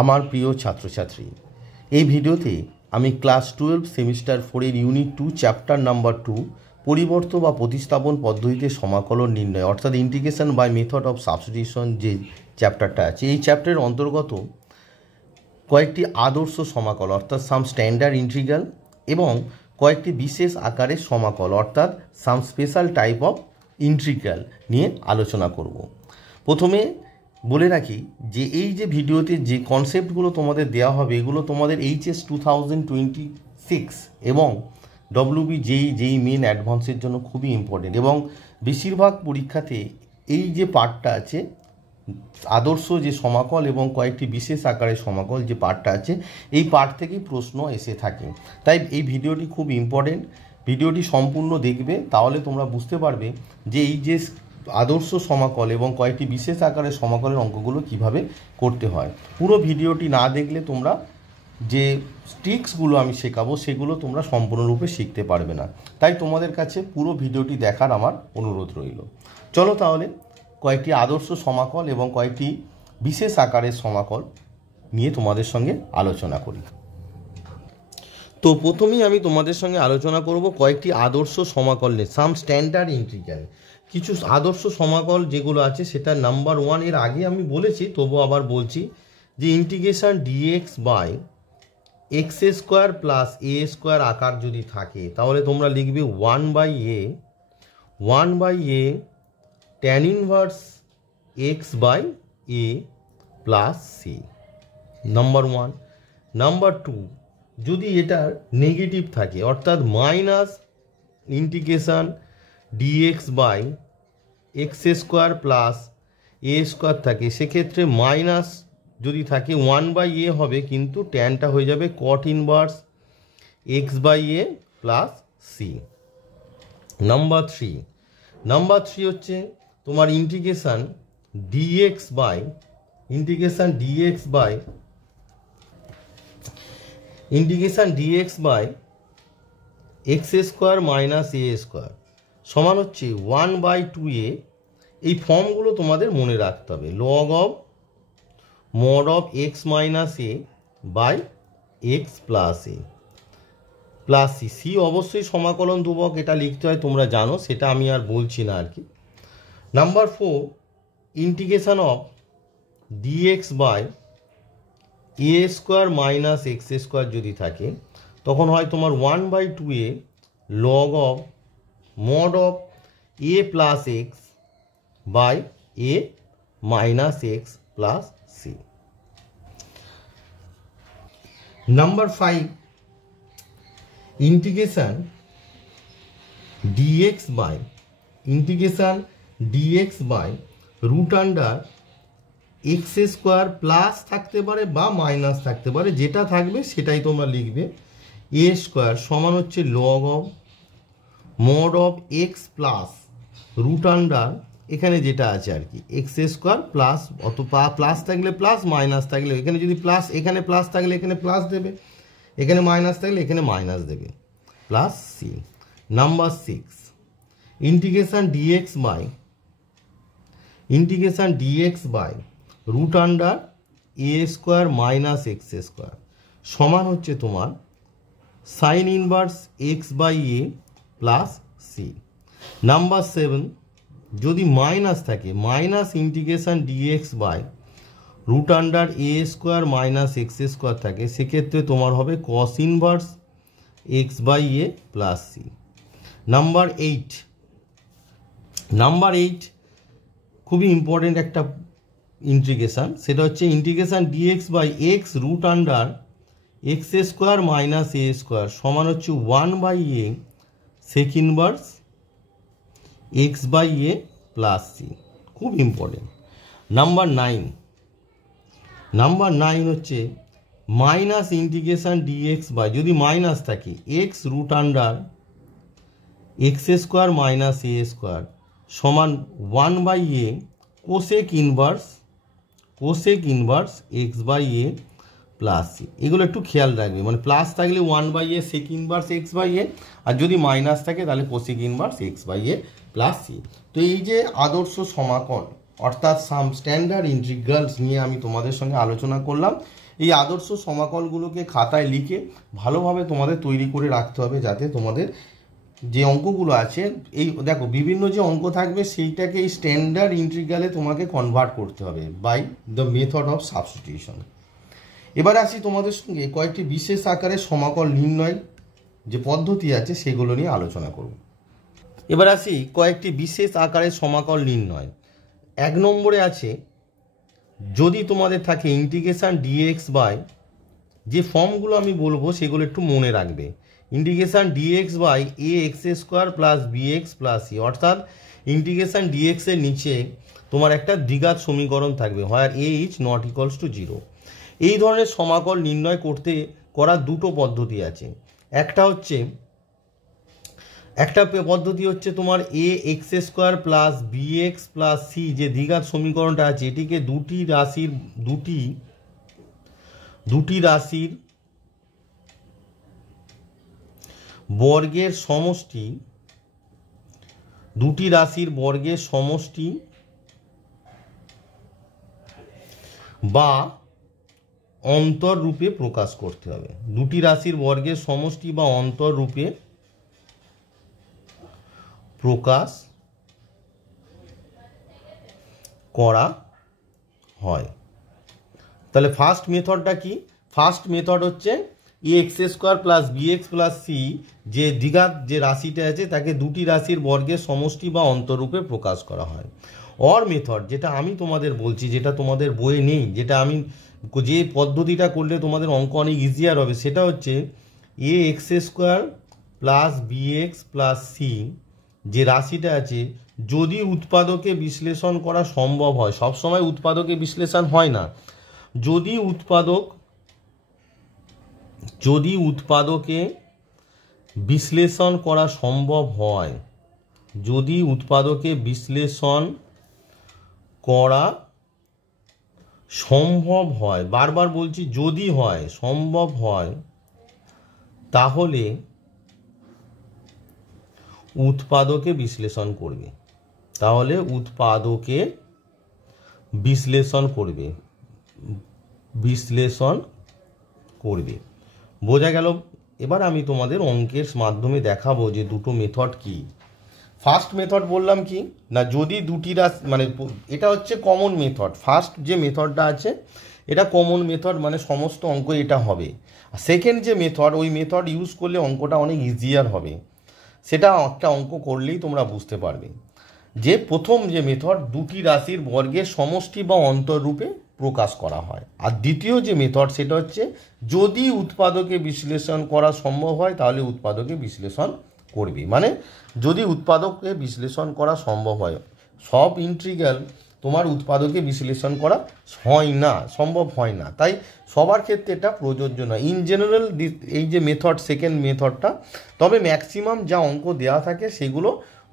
আমার প্রিয় ছাত্রছাত্রী, এই ভিডিওতে আমি class 12 semester 4 unit 2 chapter number 2 পরিবর্ত বা প্রতিস্থাপন পদ্ধতিতে সমাকলন নির্ণয় অর্থাৎ integration by method of substitution যে চ্যাপ্টারটা আছে, এই চ্যাপ্টারের অন্তর্গত কয়েকটি আদর্শ সমাকল অর্থাৎ সাম স্ট্যান্ডার্ড ইন্টিগ্রাল এবং কয়েকটি বিশেষ আকারের সমাকল অর্থাৎ সাম স্পেশাল টাইপ অফ ইন্টিগ্রাল নিয়ে আলোচনা করব। প্রথমে বলে রাখি যে এই যে ভিডিওতে যে কনসেপ্টগুলো তোমাদের দেওয়া হবে এগুলো তোমাদের HS 2026 এবং WBJEE মেন অ্যাডভান্সের জন্য খুবই ইম্পর্টেন্ট এবং বেশিরভাগ পরীক্ষাতে এই যে পার্টটা আছে আদর্শ যে সমাকল এবং কয়েকটি বিশেষ আকারের সমাকল যে পার্টটা আছে এই পার্ট থেকেই প্রশ্ন এসে থাকে। তাই এই ভিডিওটি খুব ইম্পর্টেন্ট, ভিডিওটি সম্পূর্ণ দেখবে, তাহলে তোমরা বুঝতে পারবে যে এই যে আদর্শ সমাকল এবং কয়েকটি বিশেষ আকারের সমাকলের অঙ্কগুলো কিভাবে করতে হয়। পুরো ভিডিওটি না দেখলে তোমরা যে ট্রিক্সগুলো আমি শেখাবো সেগুলো তোমরা সম্পূর্ণরূপে শিখতে পারবে না। তাই তোমাদের কাছে পুরো ভিডিওটি দেখার আমার অনুরোধ রইল। চলো তাহলে কয়েকটি আদর্শ সমাকল এবং কয়েকটি বিশেষ আকারের সমাকল নিয়ে তোমাদের সঙ্গে আলোচনা করি। তো প্রথমেই আমি তোমাদের সঙ্গে আলোচনা করব কয়েকটি আদর্শ সমাকল নিয়ে, সাম স্ট্যান্ডার্ড ইন্টিগ্রাল। কিছু আদর্শ সমাকল যেগুলো আছে সেটা নাম্বার 1 এর আগে আমি বলেছি, তবু আবার বলছি যে integration dx by x square plus a square আকার যদি থাকে তাহলে তোমরা লিখবে 1/a tan inverse x by a plus c, number 1। Number 2, যদি এটার নেগেটিভ থাকে অর্থাৎ minus integration dx by x square plus a square থাকে, সেক্ষেত্রে মাইনাস যদি থাকে 1/a হবে, কিন্তু ট্যানটা হয়ে যাবে cot inverse x by a plus c. Number 3 হচ্ছে তোমার integration dx by x square minus a square সমান হচ্ছে 1/2a। এই ফর্মগুলো তোমাদের মনে রাখতে হবে, log of mod of x minus a by x plus a plus c. C অবশ্যই সমাকলন ধ্রুবক, এটা লিখতে হয়, তোমরা জানো, সেটা আমি আর বলছি না আর কি। Number 4, integration of dx by a square minus x square যদি থাকে তখন হয় তোমার 1/2a log of mod of a plus x by a minus x plus c. Number 5, integration dx by root under x square plus থাকতে পারে বা minus থাকতে পারে, যেটা থাকবে সেটাই তোমরা লিখবে। এ স্কোয়ার সমান হচ্ছে log of mod of x plus root under এখানে যেটা আছে আর কি এক্স স্কোয়ার প্লাস, অথবা প্লাস থাকলে প্লাস, মাইনাস থাকলে এখানে যদি প্লাস, এখানে প্লাস থাকলে এখানে প্লাস দেবে, এখানে মাইনাস থাকলে এখানে মাইনাস দেবে, plus c. Number 6, integration dx by root under a square minus x square সমান হচ্ছে তোমার sine inverse x by a plus c. Number 7, যদি মাইনাস থাকে, minus integration dx by root under a square minus x square থাকে, সেক্ষেত্রে তোমার হবে cos inverse x by a plus c. Number 8 খুবই ইম্পর্টেন্ট একটা ইন্টিগ্রেশন, সেটা হচ্ছে integration dx by x root under x square minus a square সমান হচ্ছে 1/a sec inverse x by a plus c, খুব ইম্পর্টেন্ট। নাম্বার 9 হচ্ছে minus integration dx by, যদি minus থাকে, x root under x square minus a square সমান 1/a cosec inverse x by a plus c. এগুলো একটু খেয়াল রাখবে, মানে প্লাস থাকলে 1/a sec inverse x by a, আর যদি মাইনাস থাকে তাহলে cosec inverse x by a plus c. তো এই যে আদর্শ সমাকল অর্থাৎ সাম স্ট্যান্ডার্ড ইন্টিগ্রালস নিয়ে আমি তোমাদের সঙ্গে আলোচনা করলাম। এই আদর্শ সমাকলগুলোকে খাতায় লিখে ভালোভাবে তোমাদের তৈরি করে রাখতে হবে, যাতে তোমাদের যে অঙ্কগুলো আছে, এই দেখো বিভিন্ন যে অঙ্ক থাকবে সেইটাকে এই স্ট্যান্ডার্ড ইন্টিগ্রালে তোমাকে কনভার্ট করতে হবে by the method of substitution. এবার আসি তোমাদের সঙ্গে কয়েকটি বিশেষ আকারের সমাকল নির্ণয় যে পদ্ধতি আছে সেগুলো নিয়ে আলোচনা করব। এবার আসি কয়েকটি বিশেষ আকারের সমাকল নির্ণয়। 1 নম্বরে আছে, যদি তোমাদের থাকে ইন্টিগ্রেশন ডিএক্স বাই, যে ফর্মগুলো আমি বলবো সেগুলো একটু মনে রাখবে। Integration dx by a x square plus bx plus c, অর্থাৎ ইন্টিগ্রেশন ডিএক্স এর নিচে তোমার একটা দ্বিঘাত সমীকরণ থাকবে, হয় a is not equals to 0। এই ধরনের সমাকল নির্ণয় করার দুটো পদ্ধতি আছে। একটা পদ্ধতি হচ্ছে তোমার a x square plus bx plus c, যে দ্বিঘাত সমীকরণটা আছে এটিকে দুটি রাশির বর্গের সমষ্টি বা অন্তর রূপে প্রকাশ করতে হবে। দুটি রাশির বর্গের সমষ্টি বা অন্তর রূপে প্রকাশ করা হয়। তাহলে ফার্স্ট মেথডটা কি? ফার্স্ট মেথড হচ্ছে a x square plus bx plus c, যে দ্বিঘাত যে রাশিটা আছে তাকে দুটি রাশির বর্গের সমষ্টি বা অন্তররূপে প্রকাশ করা হয়। অর মেথড, যেটা আমি তোমাদের বলছি, যেটা তোমাদের বইয়ে নেই, যেটা আমি যে পদ্ধতিটা করলে তোমাদের অঙ্ক অনেক ইজিয়ার হবে, সেটা হচ্ছে a x square plus bx plus c, যে রাশিটা আছে যদি উৎপাদকে বিশ্লেষণ করা সম্ভব হয়, সবসময় উৎপাদকে বিশ্লেষণ হয় না, যদি উৎপাদকে বিশ্লেষণ করা সম্ভব হয়, যদি উৎপাদকে বিশ্লেষণ করা সম্ভব হয়, বারবার বলছি যদি হয়, সম্ভব হয়, তাহলে উৎপাদকে বিশ্লেষণ করবে, বিশ্লেষণ করবে। বোঝা গেল? এবার আমি তোমাদের অঙ্কের মাধ্যমে দেখাবো যে দুটো মেথড কি। ফার্স্ট মেথড বললাম কি না, যদি দুটি রাশি, মানে এটা হচ্ছে কমন মেথড। ফার্স্ট যে মেথডটা আছে এটা কমন মেথড, মানে সমস্ত অঙ্ক এটা হবে। সেকেন্ড যে মেথড, ওই মেথড ইউজ করলে অঙ্কটা অনেক ইজিয়ার হবে, সেটা একটা অঙ্ক করলেই তোমরা বুঝতে পারবে। যে প্রথম যে মেথড, দুটি রাশির বর্গের সমষ্টি বা অন্তর রূপে প্রকাশ করা হয়। আর দ্বিতীয় যে মেথড, সেটা হচ্ছে যদি উৎপাদকে বিশ্লেষণ করা সম্ভব হয় তাহলে উৎপাদকে বিশ্লেষণ করবে। মানে যদি উৎপাদকে বিশ্লেষণ করা সম্ভব হয়, সব ইন্টিগ্রাল তোমার উৎপাদকে বিশ্লেষণ করা সম্ভব হয় না, তাই সবার ক্ষেত্রে এটা প্রযোজ্য নয়। ইন জেনারেল এই যে মেথড, সেকেন্ড মেথডটা, তবে ম্যাক্সিমাম যা অঙ্ক দেওয়া থাকে সেগুলো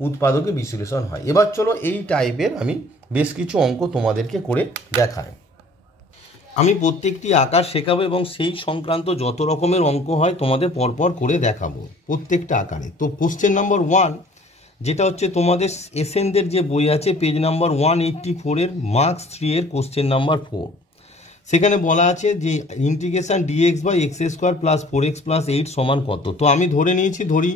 উৎপাদকে বিশ্লেষণ হয়। এবার চলো এই টাইপের আমি বেশ কিছু অঙ্ক তোমাদেরকে করে দেখাই। আমি প্রত্যেকটি আকার শেখাবো এবং সেই সংক্রান্ত যত রকমের অঙ্ক হয় তোমাদের পরপর করে দেখাবো প্রত্যেকটা আকারে। তো কোশ্চেন নাম্বার 1, যেটা হচ্ছে তোমাদের এসএনদের যে বই আছে পেজ নাম্বার 184 এর মার্কস 3 এর কোশ্চেন নাম্বার 4, সেখানে বলা আছে যে integration dx by x square plus 4x plus 8 সমান কত। তো আমি ধরি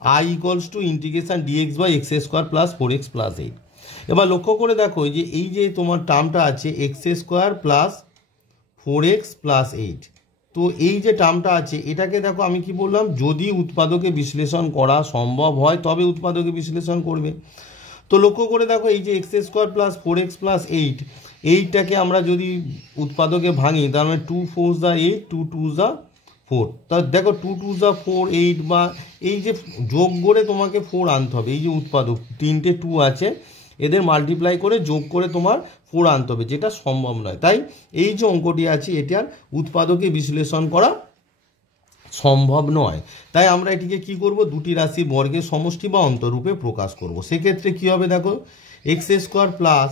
I equals to integration dx by x square plus 4x plus 8। এবার লক্ষ্য করে দেখো যে এই যে তোমার টার্মটা আছে x square plus 4x plus 8, তো এই যে টার্মটা আছে এটাকে দেখো আমি কি বললাম, যদি উৎপাদকে বিশ্লেষণ করা সম্ভব হয় তবে উৎপাদকে বিশ্লেষণ করবে। তো লক্ষ্য করে দেখো এই যে x square plus 4x plus 8, এইটাকে আমরা যদি উৎপাদকে ভাঙি, তার মানে 2 4 যা 8, 2 2 যা 4। তা দেখো 2 2 যা 4 8, বা এই যে যোগ করে তোমাকে 4 আনতে হবে। এই যে উৎপাদক তিনটে 2 আছে, এদের মাল্টিপ্লাই করে যোগ করে তোমার 4 আনতে হবে, যেটা সম্ভব নয়। তাই এই যে অঙ্কটি আছে এটার উৎপাদকে বিশ্লেষণ করা সম্ভব নয়। তাই আমরা এটিকে কি করব, দুটি রাশির বর্গের সমষ্টি বা অন্তররূপে প্রকাশ করব। সেক্ষেত্রে কি হবে দেখো, এক্স স্কোয়ার প্লাস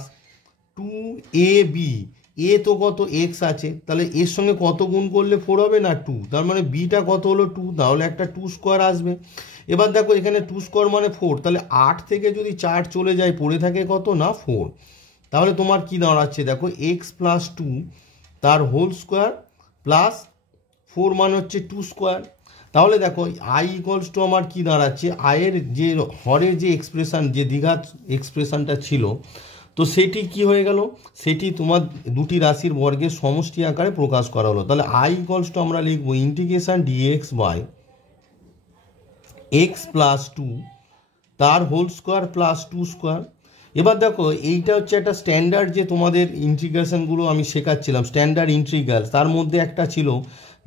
2ab, এ তো কত এক্স আছে, তাহলে এর সঙ্গে কত গুণ করলে 4 হবে না 2, তার মানে বিটা কত হলো 2, তাহলে একটা 2 স্কোয়ার আসবে। এবার দেখো এখানে 2 স্কোয়ার মানে 4, তাহলে 8 থেকে যদি 4 চলে যায় পড়ে থাকে কত না 4, তাহলে তোমার কি দাঁড়াচ্ছে দেখো, এক্স প্লাস টু তার হোল স্কোয়ার প্লাস 4 মানে হচ্ছে 2 স্কোয়ার। তাহলে দেখো আই ইকুয়ালস টু আমার কি দাঁড়াচ্ছে, আয়ের যে হরের যে এক্সপ্রেশন, যে দ্বিঘাত এক্সপ্রেশনটা ছিল, তো সেটি কি হয়ে গেল, সেটি তোমার দুটি রাশির বর্গের সমষ্টি আকারে প্রকাশ করা হলো। তাহলে আই ইকুয়ালস টু আমরা লিখবো integration dx by x plus two তার হোল স্কোয়ার প্লাস 2 স্কোয়ার। এবার দেখো এইটা হচ্ছে একটা স্ট্যান্ডার্ড, যে তোমাদের ইন্টিগ্রেশনগুলো আমি শেখাচ্ছিলাম স্ট্যান্ডার্ড ইন্টিগ্রাল, তার মধ্যে একটা ছিল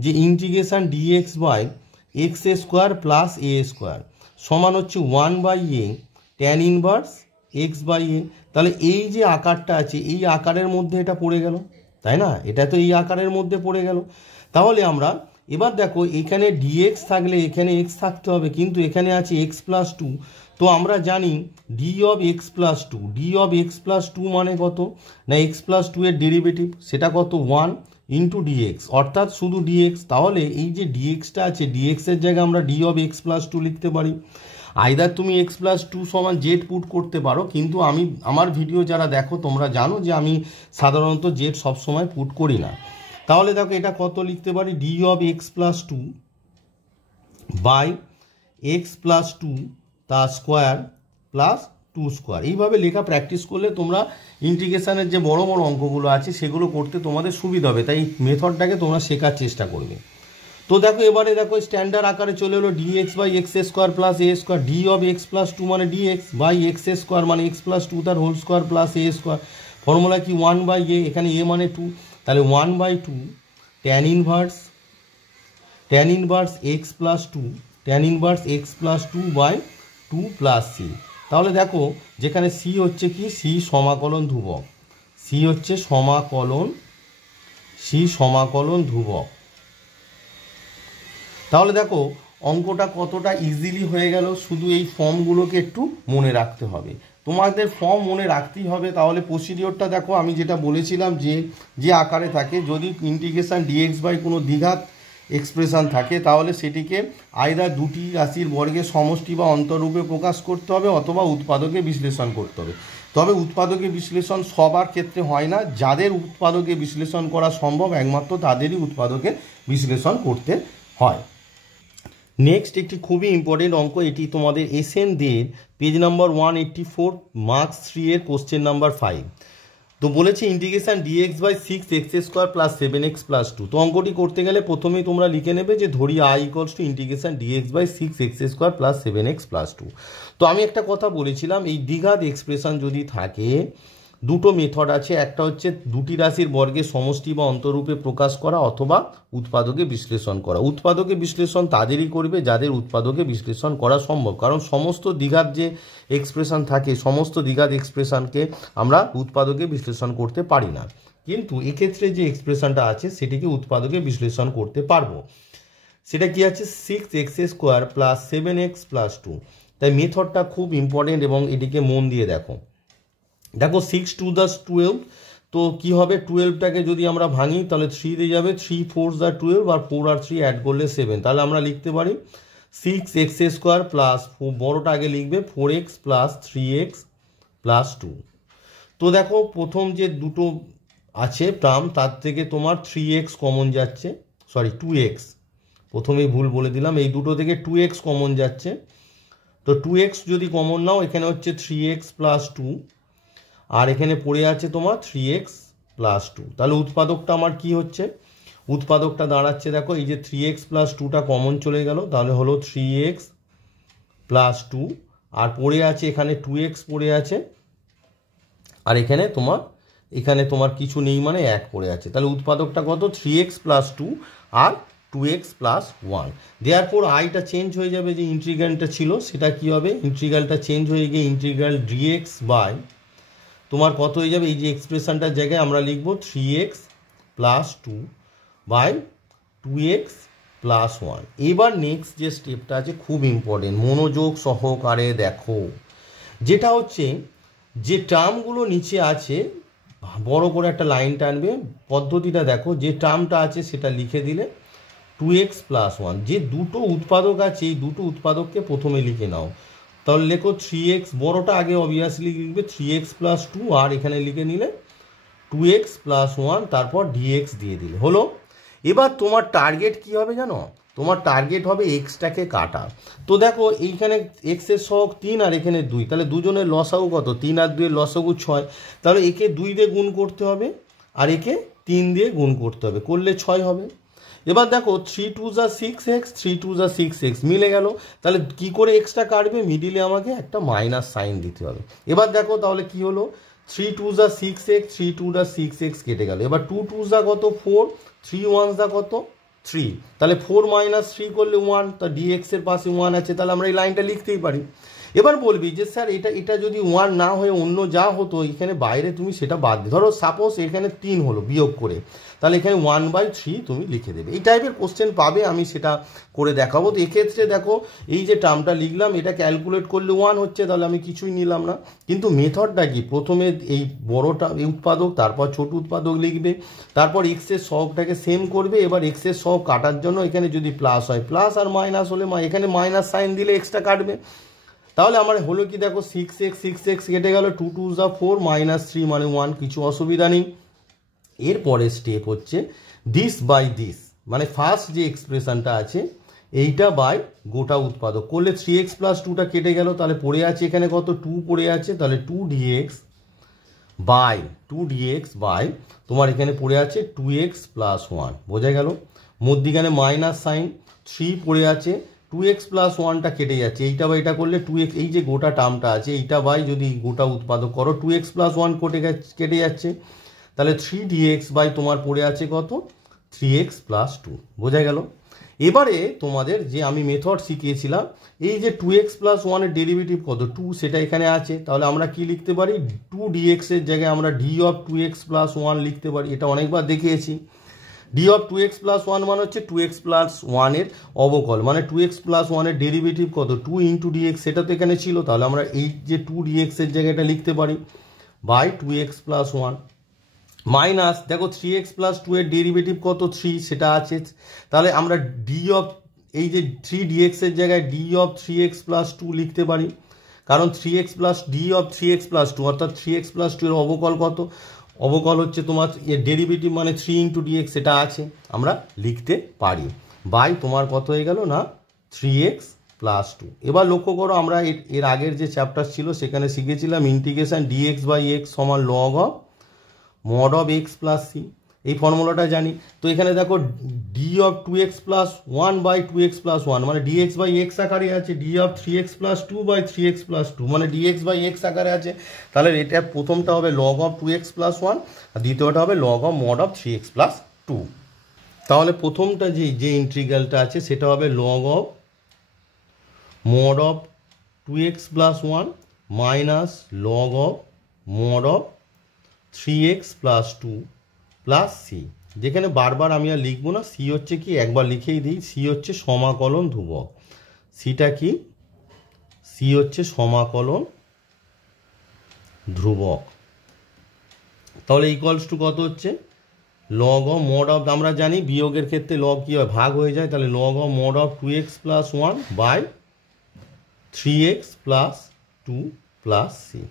যে integration dx by x square plus a square সমান হচ্ছে 1 by a tan inverse x by a. তাহলে এই যে আকারটা আছে, এই আকারের মধ্যে এটা পড়ে গেল, তাই না? এটা তো এই আকারের মধ্যে পড়ে গেল। তাহলে আমরা এবার দেখো এখানে ডিএক্স থাকলে এখানে এক্স থাকতে হবে, কিন্তু এখানে আছে এক্স প্লাস টু। তো আমরা জানি d of x plus two, d of x plus two মানে কত না, এক্স প্লাস টু এর ডেরিভেটিভ সেটা কত 1 ইন্টু ডিএক্স, অর্থাৎ শুধু ডিএক্স। তাহলে এই যে ডিএক্সটা আছে, ডিএক্সের জায়গায় আমরা d of x plus two লিখতে পারি। আইদার তুমি এক্স প্লাস টু সমান জেড পুট করতে পারো, কিন্তু আমি আমার ভিডিও যারা দেখো তোমরা জানো যে আমি সাধারণত জেড সবসময় পুট করি না। তাহলে দেখো এটা কত লিখতে পারি, d of x plus two by x plus two তার স্কোয়ার প্লাস 2 স্কোয়ার। এইভাবে লেখা প্র্যাকটিস করলে তোমরা ইন্টিগ্রেশনের যে বড় বড় অঙ্কগুলো আছে সেগুলো করতে তোমাদের সুবিধা হবে, তাই মেথডটাকে তোমরা শেখার চেষ্টা করবে। তো দেখো এবারে দেখো স্ট্যান্ডার্ড আকারে চলে এলো dx by x square plus a square, d of x plus two মানে ডিএক্স বাই এক্স স্কোয়ার মানে এক্স প্লাস টু তার whole square plus a square. Formula কি 1 বাই এ, এখানে এ মানে 2, তাহলে 1 by 2 tan inverse x plus two, tan inverse x plus two by 2 plus c. তাহলে দেখো যেখানে সি হচ্ছে কি, সি সমাকলন ধ্রুবক, সি হচ্ছে সমাকলন ধ্রুবক। তাহলে দেখো অঙ্কটা কতটা ইজিলি হয়ে গেল, শুধু এই ফর্মগুলোকে একটু মনে রাখতে হবে, তোমাদের ফর্ম মনে রাখতেই হবে। তাহলে প্রসিডিওরটা দেখো আমি যেটা বলেছিলাম যে আকারে থাকে, যদি ইন্টিগ্রেশন ডিএক্স বাই কোনো দ্বিঘাত এক্সপ্রেশন থাকে তাহলে সেটিকে আইদার দুটি রাশির বর্গের সমষ্টি বা অন্তরূপে প্রকাশ করতে হবে, অথবা উৎপাদকে বিশ্লেষণ করতে হবে। তবে উৎপাদকে বিশ্লেষণ সবার ক্ষেত্রে হয় না, যাদের উৎপাদকে বিশ্লেষণ করা সম্ভব একমাত্র তাদেরই উৎপাদকে বিশ্লেষণ করতে হয়। নেক্সট একটি খুবই ইম্পর্টেন্ট অঙ্ক, এটি তোমাদের এসএন দের পেজ নাম্বার 184 মার্কস 3 এর কোশ্চেন নাম্বার 5। তো বলেছে integration dx by 6 x square plus 7x plus 2। তো অঙ্কটি করতে গেলে প্রথমেই তোমরা লিখে নেবে যে ধরি I equals to integration dx by 6 x square plus 7x plus 2। তো আমি একটা কথা বলেছিলাম, এই দ্বিঘাত এক্সপ্রেশন যদি থাকে দুটো মেথড আছে, একটা হচ্ছে দুটি রাশির বর্গের সমষ্টি বা অন্তরূপে প্রকাশ করা, অথবা উৎপাদকে বিশ্লেষণ করা। উৎপাদকে বিশ্লেষণ তাদেরই করবে যাদের উৎপাদকে বিশ্লেষণ করা সম্ভব, কারণ সমস্ত দ্বিঘাত যে এক্সপ্রেশন থাকে, সমস্ত দ্বিঘাত এক্সপ্রেশনকে আমরা উৎপাদকে বিশ্লেষণ করতে পারি না, কিন্তু এক্ষেত্রে যে এক্সপ্রেশনটা আছে সেটিকে উৎপাদকে বিশ্লেষণ করতে পারবো। সেটা কি আছে, 6x square plus 7x plus 2। তাই মেথডটা খুব ইম্পর্টেন্ট এবং এটিকে মন দিয়ে দেখো। 6 2 10 12, তো কি হবে 12টাকে যদি আমরা ভাঙি তাহলে 3 দিয়ে যাবে, 3 4 12 আর 4 আর 3 অ্যাড করলে 7। তাহলে আমরা লিখতে পারি 6x স্কোয়ার প্লাস, বড়টা আগে লিখবে, 4x প্লাস 3x প্লাস 2। তো দেখো প্রথম যে দুটো আছে টার্ম তার থেকে তোমার 3x কমন যাচ্ছে, সরি 2x, প্রথমেই ভুল বলে দিলাম, এই দুটো থেকে 2x কমন যাচ্ছে। তো 2x যদি কমন নাও এখানে হচ্ছে 3x প্লাস 2, আর এখানে পড়ে আছে তোমার 3x প্লাস 2। তাহলে উৎপাদকটা আমার কি হচ্ছে, উৎপাদকটা দাঁড়াচ্ছে দেখো এই যে 3x প্লাস 2টা কমন চলে গেল, তাহলে হলো 3x প্লাস 2, আর পড়ে আছে এখানে 2x পড়ে আছে, আর এখানে তোমার কিছু নেই মানে 1 পড়ে আছে। তাহলে উৎপাদকটা কত, 3x প্লাস 2 আর 2x প্লাস 1। দেয়ারপর আইটা চেঞ্জ হয়ে যাবে, যে ইন্টিগ্রালটা ছিল সেটা কি হবে, ইন্টিগ্রালটা চেঞ্জ হয়ে গিয়ে ইন্টিগ্রাল dx বাই তোমার কত হয়ে যাবে, এই যে এক্সপ্রেশনটার জায়গায় আমরা লিখব 3x plus 2 by 2x plus 1। এবার নেক্সট যে স্টেপটা আছে খুব ইম্পর্টেন্ট, মনোযোগ সহকারে দেখো, যেটা হচ্ছে যে টার্মগুলো নিচে আছে বড় করে একটা লাইন টানবে, পদ্ধতিটা দেখো, যে টার্মটা আছে সেটা লিখে দিলে 2x প্লাস 1। যে দুটো উৎপাদক আছে এই দুটো উৎপাদককে প্রথমে লিখে নাও, তাহলে লেখো 3x, বড়টা আগে অবভিয়াসলি লিখবে 3x প্লাস 2, আর এখানে লিখে নিলে 2x প্লাস 1, তারপর dx দিয়ে দিলে হলো। এবার তোমার টার্গেট কি হবে জানো? তোমার টার্গেট হবে এক্সটাকে কাটা। তো দেখো এইখানে এক্সের সহগ 3 আর এখানে 2, তাহলে দুজনের লসাগু কত? 3 আর 2 এর লসাগু 6, তাহলে একে 2 দিয়ে গুণ করতে হবে আর একে 3 দিয়ে গুণ করতে হবে, করলে 6 হবে। এবার দেখো 3 2 যা 6x, 3 2 যা 6x মিলে গেল। তাহলে কি করে এক্সটা কাটবে? মিডিলে আমাকে একটা মাইনাস সাইন দিতে হবে। এবার দেখো তাহলে কি হলো, 3 2 যা 6x, 3 2 যা 6x কেটে গেল। এবার 2 2 যা কত? 4, 3 1 যা কত? 3, তাহলে 4 মাইনাস 3 করলে 1, তা dx এর পাশে 1 আছে, তাহলে আমরা এই লাইনটা লিখতেই পারি। এবার বলবি যে স্যার এটা যদি 1 না হয়ে অন্য যা হতো এখানে বাইরে তুমি সেটা বাদ দিও। ধরো সাপোজ এখানে 3 হলো বিয়োগ করে, তাহলে এখানে 1/3 তুমি লিখে দেবে। এই টাইপের কোশ্চেন পাবে, আমি সেটা করে দেখাবো। তো এক্ষেত্রে দেখো এই যে টার্মটা লিখলাম এটা ক্যালকুলেট করলে 1 হচ্ছে, তাহলে আমি কিছুই নিলাম না। কিন্তু মেথডটা কি? প্রথমে এই বড়টা এই উৎপাদক, তারপর ছোট উৎপাদক লিখবে, তারপর এক্সের সহগটাকে সেম করবে। এবার এক্সের সহগ কাটার জন্য এখানে যদি প্লাস হয় প্লাস, আর মাইনাস হলে এখানে মাইনাস সাইন দিলে এক্সটা কাটবে। তাহলে আমার হলো কি দেখো 6x কেটে গেল, 2 2 যা 4 মাইনাস 3 মানে 1, কিছু অসুবিধা নেই। এরপরে স্টেপ হচ্ছে দিস বাই দিস, মানে ফার্স্ট যে এক্সপ্রেশনটা আছে এইটা বাই গোটা উৎপাদক করলে 3x প্লাস 2টা কেটে গেল, তাহলে পড়ে আছে এখানে কত? 2 পড়ে আছে, তাহলে 2dx বাই তোমার এখানে পড়ে আছে 2x প্লাস 1, বোঝা গেল? মধ্যিখানে মাইনাস সাইন, 3 পড়ে আছে, 2x প্লাস 1টা কেটে যাচ্ছে, এইটা বা এটা করলে 2x, এই যে গোটা টার্মটা আছে এইটা বাই যদি গোটা উৎপাদক করো 2x প্লাস 1 কেটে যাচ্ছে, তাহলে 3dx বাই তোমার পড়ে আছে কত? 3x প্লাস 2, বোঝা গেল? এবারে তোমাদের যে আমি মেথড শিখিয়েছিলাম, এই যে 2x প্লাস 1 এর ডেরিভেটিভ কত? 2, সেটা এখানে আছে, তাহলে আমরা কি লিখতে পারি? 2dx এর জায়গায় আমরা d অফ 2x প্লাস 1 লিখতে পারি। এটা অনেকবার দেখিয়েছি। d অফ 2x প্লাস 1 মানে হচ্ছে 2x প্লাস 1 এর অবকল, মানে 2x প্লাস 1 এর ডেরিভেটিভ কত? 2 ইন্টু dx, সেটা তো এখানে ছিল, তাহলে আমরা এই যে 2dx এর জায়গায় এটা লিখতে পারি বাই 2x প্লাস 1 মাইনাস দেখো 3x প্লাস 2 এর ডেরিভেটিভ কত? 3, সেটা আছে, তাহলে আমরা d অফ এই যে 3dx এর জায়গায় d অফ 3x প্লাস 2 লিখতে পারি, কারণ 3x plus d of 3x plus 2 অর্থাৎ 3x প্লাস 2 এর অবকল কত? অবকল হচ্ছে তোমার এর ডেরিভেটিভ মানে 3 ইন্টু dx, সেটা আছে, আমরা লিখতে পারি বাই তোমার কত হয়ে গেল না 3x প্লাস 2। এবার লক্ষ্য করো আমরা এর আগের যে চ্যাপ্টার ছিল সেখানে শিখেছিলাম ইন্টিগ্রেশন dx বাই x সমান log of mod of x plus c, এই ফর্মুলাটা জানি। তো এখানে দেখো d of 2x plus 1 by 2x plus 1 মানে dx বাই x আকারে আছে, d of 3x plus 2 by 3x plus 2 মানে dx বাই x আকারে আছে। তাহলে এটা প্রথমটা হবে লগ অফ 2x প্লাস 1 আর দ্বিতীয়টা হবে log of mod of 3x plus 2। তাহলে প্রথমটা যে ইন্টিগ্রালটা আছে সেটা হবে log of mod of 2x plus 1 minus log of mod of 3x plus 2 plus c, যেখানে বারবার আমি আর লিখবো না, সি হচ্ছে কি একবার লিখেই দিই, সি হচ্ছে সমাকলন ধ্রুবক। সিটা কি? সি হচ্ছে সমাকলন ধ্রুবক। তাহলে ইকুয়ালস টু কত হচ্ছে? লগ অফ মড অফ, আমরা জানি বিয়োগের ক্ষেত্রে লগ কী হয়? ভাগ হয়ে যায়, তাহলে log of mod of 2x plus 1 by 3x plus 2 plus c.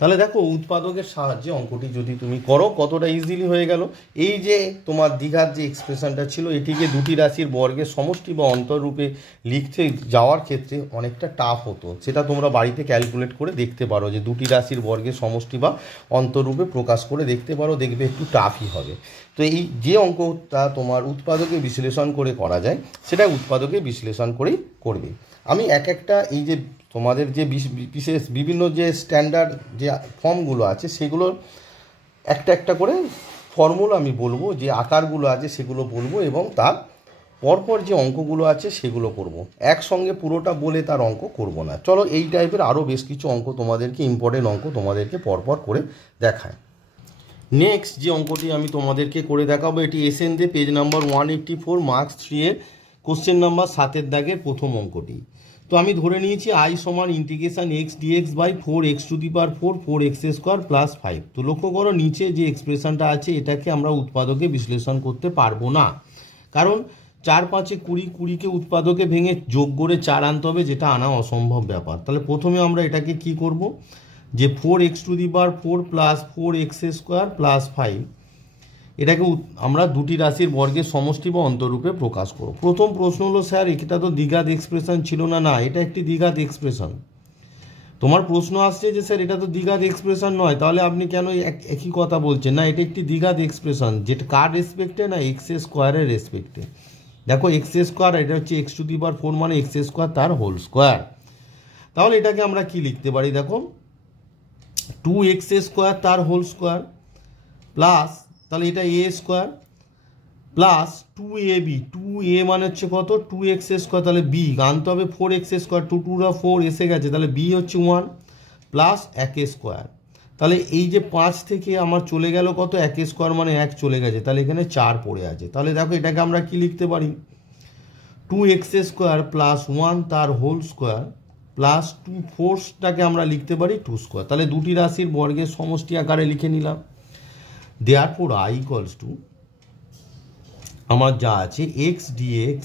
তাহলে দেখো উৎপাদকের সাহায্যে অঙ্কটি যদি তুমি করো কতটা ইজিলি হয়ে গেল। এই যে তোমার দ্বিঘাত যে এক্সপ্রেশনটা ছিল এটিকে দুটি রাশির বর্গের সমষ্টি বা অন্তররূপে লিখতে যাওয়ার ক্ষেত্রে অনেকটা টাফ হতো, সেটা তোমরা বাড়িতে ক্যালকুলেট করে দেখতে পারো যে দুটি রাশির বর্গের সমষ্টি বা অন্তররূপে প্রকাশ করে দেখতে পারো, দেখবে একটু টাফই হবে। তো এই যে অঙ্কটা তোমার উৎপাদকে বিশ্লেষণ করে করা যায় সেটা উৎপাদকে বিশ্লেষণ করেই করবে। আমি একটা এই যে তোমাদের যে বিশেষ বিভিন্ন যে স্ট্যান্ডার্ড যে ফর্মগুলো আছে সেগুলোর একটা করে ফর্মুলা আমি বলবো, যে আকারগুলো আছে সেগুলো বলবো, এবং তার পরপর যে অঙ্কগুলো আছে সেগুলো করব। একসঙ্গে পুরোটা বলে তার অঙ্ক করব না। চলো এই টাইপের আরও বেশ কিছু অঙ্ক তোমাদেরকে, ইম্পর্টেন্ট অঙ্ক তোমাদেরকে পরপর করে দেখায়। নেক্সট যে অঙ্কটি আমি তোমাদেরকে করে দেখাবো এটি এসএন দে পেজ নাম্বার 184 মার্কস 3 এর কোশ্চেন নাম্বার 7 দাগের প্রথম অঙ্কটি। তো আমি ধরে নিয়েছি i সমান integration x dx by 4x to the power 4 4x square plus 5। তো লক্ষ্য করো নিচে যে এক্সপ্রেশনটা আছে এটাকে আমরা উৎপাদকে বিশ্লেষণ করতে পারবো না, কারণ 4 5 20, 20কে উৎপাদকে ভেঙে যোগ করে 4 আনতে হবে, যেটা আনা অসম্ভব ব্যাপার। তাহলে প্রথমে আমরা এটাকে কি করব, যে 4x⁴ প্লাস 4x² প্লাস 5, এটাকে আমরা দুটি রাশির বর্গের সমষ্টি বা অন্তরূপে প্রকাশ করব। প্রথম প্রশ্ন হলো, স্যার এটা তো দ্বিঘাত এক্সপ্রেশন ছিল না। না, এটা একটি দ্বিঘাত এক্সপ্রেশন। তোমার প্রশ্ন আসছে যে স্যার এটা তো দ্বিঘাত এক্সপ্রেশন নয়, তাহলে আপনি কেন একই কথা বলছেন? না, এটা একটি দ্বিঘাত এক্সপ্রেশন, যেটা কার রেসপেক্টে? না, x² রেসপেক্টে। দেখো x², এটা হচ্ছে x⁴ মানে x² তার হোল স্কোয়ার। তাহলে এটাকে আমরা কি লিখতে পারি? দেখো 2x² তার হোল স্কোয়ার প্লাস, তাহলে এটা a² প্লাস 2ab, 2a মানে হচ্ছে কত? 2x², তাহলে b আনতে হবে 4x², 2 2 4 এসে গেছে, তাহলে b হচ্ছে 1 প্লাস 1² তাহলে এই যে 5 থেকে আমার চলে গেল কত? 1² মানে 1 চলে গেছে, তাহলে এখানে 4 পড়ে আছে। তাহলে দেখো এটাকে আমরা কি লিখতে পারি? 2x² প্লাস 1 তার হোল স্কোয়ার প্লাস 2 4টাকে আমরা লিখতে পারি 2²। তাহলে দুটি রাশির বর্গের সমষ্টি আকারে লিখে নিলাম। দেয়ারফর I ইকুয়ালস টু আমার যা আছে x dx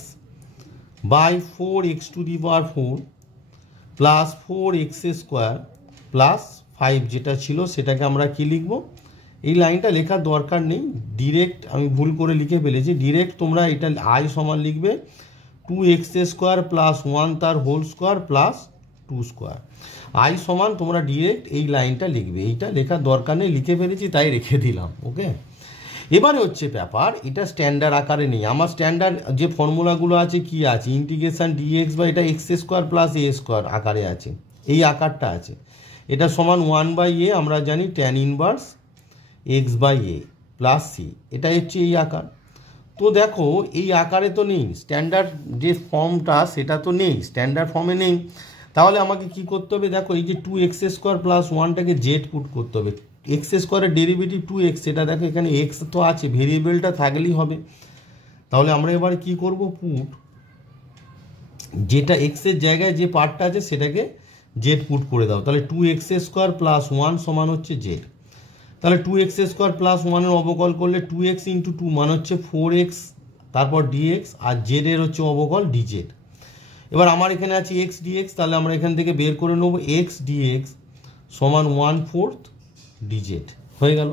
by 4x⁴ plus 4x² plus 5 যেটা ছিল সেটাকে আমরা কি লিখব? এই লাইনটা লেখার দরকার নেই, ডিরেক্ট আমি ভুল করে লিখে ফেলেছি। ডিরেক্ট তোমরা এটা I সমান লিখবে 2x² প্লাস 1 তার হোল স্কোয়ার প্লাস 2²। I সমান তোমরা ডিরেক্ট এই লাইনটা লিখবে, এইটা লেখার দরকার নেই, লিখে ফেলেছি তাই রেখে দিলাম। ওকে, এবারে হচ্ছে ব্যাপার, এটা স্ট্যান্ডার্ড আকারে নেই। আমার স্ট্যান্ডার্ড যে ফর্মুলাগুলো আছে কি আছে? ইন্টিগ্রেশন dx বা এটা x² প্লাস a² আকারে আছে, এই আকারটা আছে। এটা সমান 1/a, আমরা জানি tan inverse x/a plus c, এটা হচ্ছে এই আকার। তো দেখো এই আকারে তো নেই, স্ট্যান্ডার্ড যে ফর্মটা সেটা তো নেই, স্ট্যান্ডার্ড ফর্মে নেই। তাহলে আমাকে কি করতে হবে? দেখো এই যে 2x² প্লাস 1টাকে জেড পুট করতে হবে। x² এর ডেরিভেটিভ 2x, এটা দেখো এখানে x তো আছে, ভেরিয়েবলটা থাকলেই হবে। তাহলে আমরা এবার কি করব? পুট, যেটা x এর জায়গায় যে পার্টটা আছে সেটাকে জেড পুট করে দাও। তাহলে 2x² প্লাস 1 সমান হচ্ছে জেড। তাহলে 2x² প্লাস 1 এর অবকল করলে 2x ইন্টু 2 মান হচ্ছে 4x, তারপর dx, আর জেড এর হচ্ছে অবকল dz। এবার আমার এখানে আছে x dx, তাহলে আমরা এখান থেকে বের করে নেব x dx সমান 1/4 dz হয়ে গেল।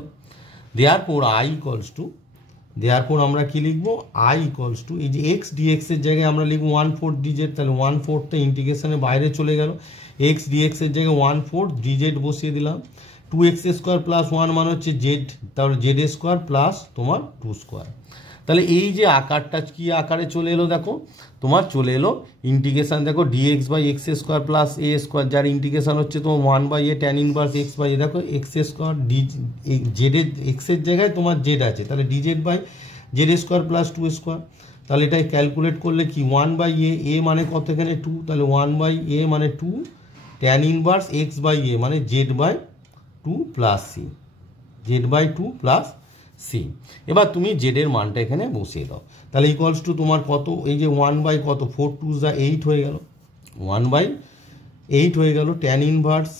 Therefore I equals to, therefore আমরা কি লিখবো? I ইকুয়ালস টু এই যে x dx এর জায়গায় আমরা লিখবো 1/4 dz, তাহলে 1/4টা ইন্টিগ্রেশনের বাইরে চলে গেল। x dx এর জায়গায় 1/4 dz বসিয়ে দিলাম। 2x² প্লাস 1 মানে হচ্ছে জেড, তাহলে z² প্লাস তোমার 2²। তাহলে এই যে আকারটা কি আকারে চলে এলো? দেখো তোমার চলে এলো ইন্টিগ্রেশন, দেখো dx by x² plus a², যার ইন্টিগ্রেশন হচ্ছে তোমার 1/a tan ইনভার্স x/a। দেখো x² জেড এর x এর জায়গায় তোমার জেড আছে, তাহলে dz বাই z² প্লাস 2²। তাহলে এটাই ক্যালকুলেট করলে কি 1/a, a মানে কত এখানে 2, তাহলে 1/a মানে 2 tan ইনভার্স x/a মানে z/2 plus c, z/2 plus c। এবার তুমি জেড এর মানটা এখানে বসিয়ে দাও। তাহলে ইকুয়ালস টু তোমার কত? এই যে 1 কত 4 2 8 হয়ে গেল, 1/8 হয়ে গেল tan ইনভার্স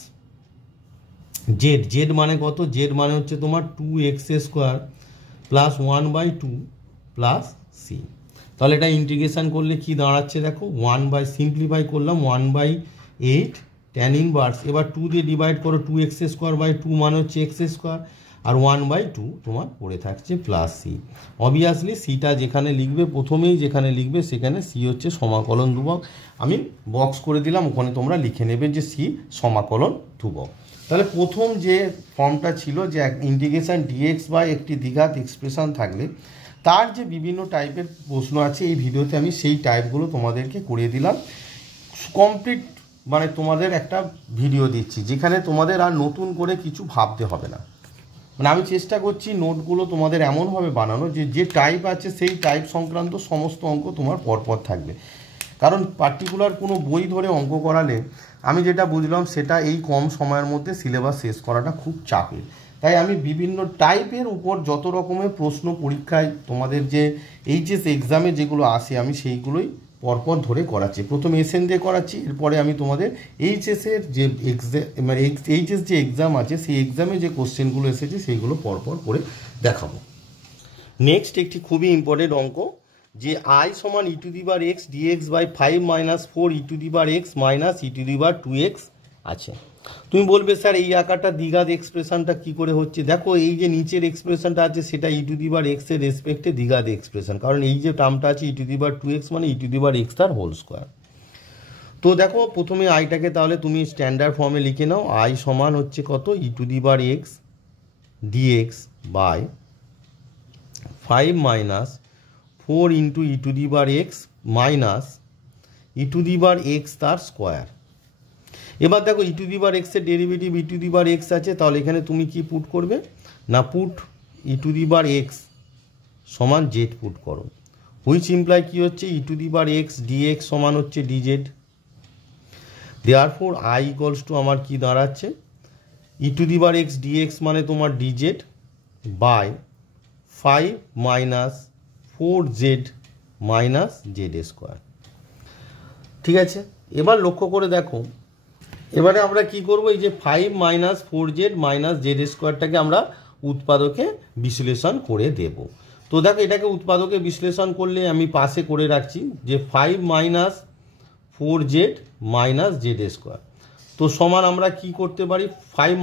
জেড, জেড মানে কত? জেড মানে হচ্ছে তোমার 2x² প্লাস 1/2 প্লাস c। তাহলে এটা ইন্টিগ্রেশন করলে কি দাঁড়াচ্ছে? দেখো সিম্পলিফাই করলাম 1/8 tan ইনভার্স, এবার 2 দিয়ে ডিভাইড করো, 2x²/2 মানে হচ্ছে x², আর 1/2 তোমার পড়ে থাকছে প্লাস c। অবভিয়াসলি সিটা যেখানে লিখবে, প্রথমেই যেখানে লিখবে সেখানে c হচ্ছে সমাকলন ধ্রুবক। আমি বক্স করে দিলাম, ওখানে তোমরা লিখে নেবে যে c সমাকলন ধ্রুবক। তাহলে প্রথম যে ফর্মটা ছিল যে ইন্টিগ্রেশন dx বাই একটি দ্বিঘাত এক্সপ্রেশন থাকলে তার যে বিভিন্ন টাইপের প্রশ্ন আছে, এই ভিডিওতে আমি সেই টাইপগুলো তোমাদেরকে করিয়ে দিলাম। কমপ্লিট মানে তোমাদের একটা ভিডিও দিচ্ছি যেখানে তোমাদের আর নতুন করে কিছু ভাবতে হবে না। মানে আমি চেষ্টা করছি নোটগুলো তোমাদের এমনভাবে বানানো যে যে টাইপ আছে সেই টাইপ সংক্রান্ত সমস্ত অঙ্ক তোমার পরপর থাকবে। কারণ পার্টিকুলার কোনো বই ধরে অঙ্ক করালে আমি যেটা বুঝলাম সেটা এই কম সময়ের মধ্যে সিলেবাস শেষ করাটা খুব চাপের। তাই আমি বিভিন্ন টাইপের উপর যত রকমের প্রশ্ন পরীক্ষায় তোমাদের যে এইচএস এক্সামে যেগুলো আসে আমি সেইগুলোই পরপর ধরে করাচ্ছি। প্রথমে এসএন দিয়ে করাচ্ছি, এরপরে আমি তোমাদের এইচএসের যে মানে এইচএস যে এক্সাম আছে সেই এক্সামে যে কোশ্চেনগুলো এসেছে সেইগুলো পরপর করে দেখাবো। নেক্সট একটি খুবই ইম্পর্টেন্ট অঙ্ক, যে আই সমান e to the power x d x by 5 minus 4 e to the power x minus e to the power 2x আছে। তুমি বলবে স্যার এই আকারটা দ্বিঘাত এক্সপ্রেশনটা কি করে হচ্ছে? দেখো এই যে নিচের এক্সপ্রেশনটা আছে সেটা ই টু দি বার এক্স এর রেসপেক্টে দ্বিঘাত এক্সপ্রেশন, কারণ এই যে টার্মটা আছে ই টু দি বার 2x মানে ই টু দি বার এক্স তার হোল স্কোয়ার। তো দেখো প্রথমে আইটাকে তাহলে তুমি স্ট্যান্ডার্ড ফর্মে লিখে নাও, আই সমান হচ্ছে কত? E to the power x d x by 5 minus 4 into e to the power x minus e to the power x তার স্কোয়ার। এবার দেখো ই টু দি বার এক্সের derivative e to the power x আছে, তাহলে এখানে তুমি কি put করবে না, put e to the power x সমান জেড পুট করো, হুইচ ইমপ্লাই কি হচ্ছে e to the power x d x সমান হচ্ছে d z. Therefore I equals to আমার কি দাঁড়াচ্ছে, e to the power x d x মানে তোমার d z by 5 minus 4z minus z square. ঠিক আছে, এবার লক্ষ্য করে দেখো, এবারে আমরা কি করব, এই যে 5 মাইনাস 4z মাইনাস জেড স্কোয়ারটাকে আমরা উৎপাদকে বিশ্লেষণ করে দেব। তো দেখো এটাকে উৎপাদকে বিশ্লেষণ করলে আমি পাশে করে রাখছি যে 5 minus 4z minus z square, তো সমান আমরা কি করতে পারি, 5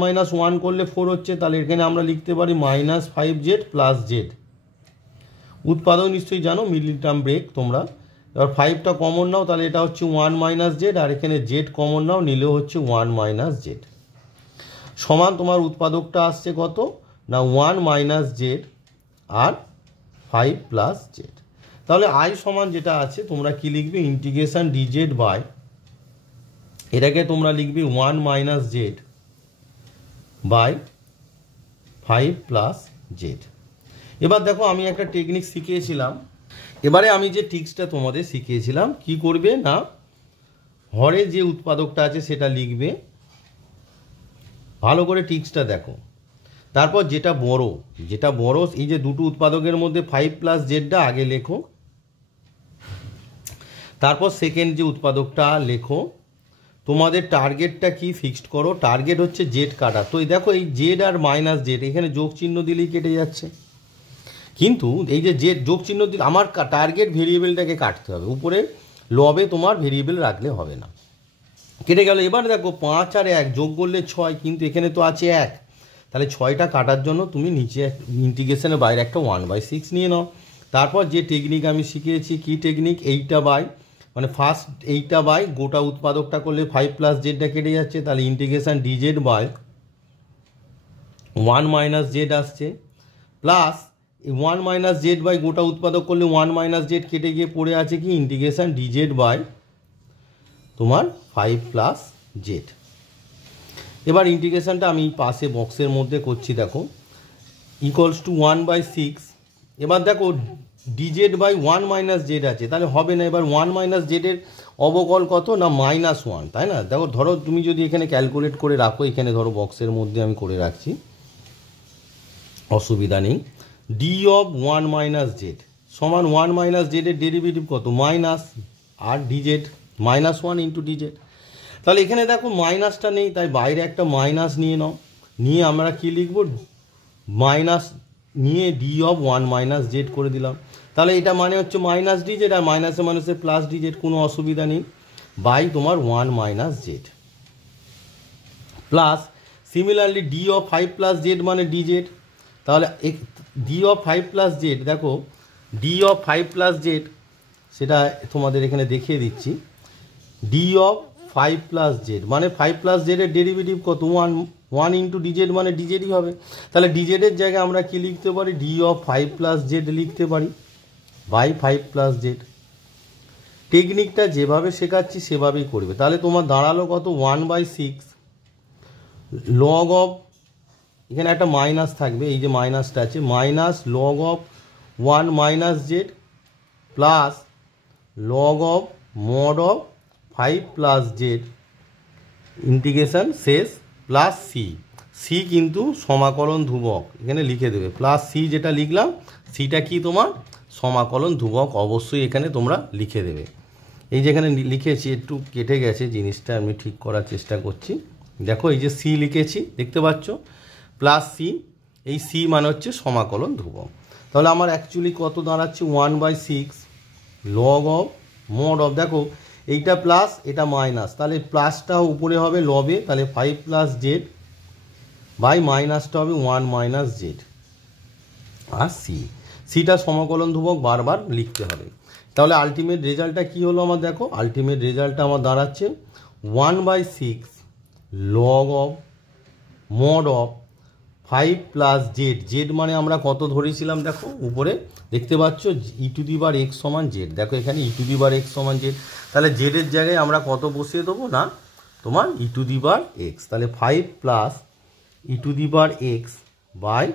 মাইনাস 1 করলে 4 হচ্ছে, তাহলে এখানে আমরা লিখতে পারি মাইনাস 5z প্লাস জেড। উৎপাদক নিশ্চয়ই জানো, মিডল টার্ম ব্রেক তোমরা। এবার 5টা কমন নাও, তাহলে এটা হচ্ছে 1 মাইনাস জেড, আর এখানে জেড কমন নাও, নিলেও হচ্ছে 1 মাইনাস জেড সমান তোমার উৎপাদকটা আসছে কত না 1 মাইনাস জেড আর 5 প্লাস জেড। তাহলে আই সমান যেটা আছে তোমরা কি লিখবে, ইন্টিগ্রেশন ডিজেড বাই, এটাকে তোমরা লিখবে 1 minus z by 5 plus z. এবার দেখো আমি একটা টেকনিক শিখিয়েছিলাম, এবারে আমি যে টিক্সটা তোমাদের শিখিয়েছিলাম কি করবে না, হরে যে উৎপাদকটা আছে সেটা লিখবে, ভালো করে টিক্সটা দেখো, তারপর যেটা বড় এই যে দুটো উৎপাদকের মধ্যে 5 প্লাস জেডটা আগে লেখো, তারপর সেকেন্ড যে উৎপাদকটা লেখো। তোমাদের টার্গেটটা কি ফিক্সড করো, টার্গেট হচ্ছে জেড কাটা। তো এই দেখো এই জেড আর মাইনাস জেড এখানে যোগ চিহ্ন দিলেই কেটে যাচ্ছে, কিন্তু এই যে জেড যোগ চিহ্ন দিলে আমার টার্গেট ভেরিয়েবলটাকে কাটতে হবে, উপরে লবে তোমার ভেরিয়েবল রাখলে হবে না, কেটে গেল। এবার দেখো 5 আর 1 যোগ করলে 6, কিন্তু এখানে তো আছে 1, তাহলে 6টা কাটার জন্য তুমি নিচে ইন্টিগ্রেশনের বাইরে একটা 1/6 নিয়ে নাও। তারপর যে টেকনিক আমি শিখিয়েছি, কি টেকনিক, এইটা বাই মানে ফার্স্ট এইটা বাই গোটা উৎপাদকটা করলে 5 প্লাস জেডটা কেটে যাচ্ছে, তাহলে integration dz by 1 minus z আসছে, প্লাস 1 মাইনাস জেড বাই গোটা উৎপাদক করলে 1 মাইনাস জেড কেটে গিয়ে পড়ে আছে কি ইন্টিগ্রেশন ডিজেড বাই তোমার 5 প্লাস জেড। এবার ইন্টিগ্রেশনটা আমি পাশে বক্সের মধ্যে করছি, দেখো ইকুয়ালস টু 1/6। এবার দেখো ডিজেড বাই 1 মাইনাস জেড আছে, তাহলে হবে না। এবার 1 মাইনাস জেডের অবকল কত না -1, তাই না? দেখো ধরো তুমি যদি এখানে ক্যালকুলেট করে রাখো, এখানে ধরো বক্সের মধ্যে আমি করে রাখছি, অসুবিধা নেই। ডি অফ 1 মাইনাস জেড সমান 1 মাইনাস জেডের ডেরিভেটিভ কত মাইনাস, আর ডিজেড -1 ইন্টু ডিজেড। তাহলে এখানে দেখো মাইনাসটা নেই, তাই বাইরে একটা মাইনাস নিয়ে নাও, নিয়ে আমরা কি লিখব, মাইনাস নিয়ে ডি অফ 1 মাইনাস জেড করে দিলাম। তাহলে এটা মানে হচ্ছে মাইনাস ডিজেড, আর মাইনাসে মাইনাসে প্লাস ডিজেড, কোনো অসুবিধা নেই, বাই তোমার 1 minus Z plus similarly D of 5 plus Z মানে ডিজেড। তাহলে ডি অফ 5 প্লাস জেড, দেখো ডি অফ 5 প্লাস জেড সেটা তোমাদের এখানে দেখিয়ে দিচ্ছি, ডি অফ 5 প্লাস জেড মানে 5 প্লাস জেডের ডেরিভেটিভ কত 1 ইন্টু ডিজেড মানে ডিজেডই হবে। তাহলে ডিজেডের জায়গায় আমরা কি লিখতে পারি, ডি অফ 5 প্লাস জেড লিখতে পারি বাই 5 প্লাস জেড। টেকনিকটা যেভাবে শেখাচ্ছি সেভাবেই করবে। তাহলে তোমার দাঁড়ালো কত 1/6 লগ অফ, এখানে একটা মাইনাস থাকবে, এই যে মাইনাসটা আছে, minus log of 1 minus Z plus log of mod of 5 plus Z integration শেষ, প্লাস সি কিন্তু সমাকলন ধ্রুবক, এখানে লিখে দেবে প্লাস সি, যেটা লিখলাম সিটা কি তোমার সমাকলন ধ্রুবক, অবশ্যই এখানে তোমরা লিখে দেবে। এই যেখানে লিখেছি একটু কেটে গেছে জিনিসটা, আমি ঠিক করার চেষ্টা করছি। দেখো এই যে সি লিখেছি দেখতে পাচ্ছ, প্লাস সি, এই সি মানে হচ্ছে সমাকলন ধ্রুবক। তাহলে আমার অ্যাকচুয়ালি কত দাঁড়াচ্ছে 1/6 লগ অফ মড অফ, দেখো এইটা প্লাস এটা মাইনাস, তাহলে প্লাসটা উপরে হবে লবে, তাহলে 5 + z বাই মাইনাসটা হবে 1 - z আর সিটা সমকলন ধ্রুবক বারবার লিখতে হবে। তাহলে আলটিমেট রেজাল্টটা কী হলো আমার, দেখো আলটিমেট রেজাল্টটা আমার দাঁড়াচ্ছে 1/6 log of mod of 5 + z, Z মানে আমরা কত ধরেছিলাম, দেখো উপরে দেখতে পাচ্ছ e⁻x = z, দেখো এখানে e⁻x = z, তাহলে জেডের জায়গায় আমরা কত বসিয়ে দেবো না তোমার e⁻x, তাহলে 5 + e⁻x by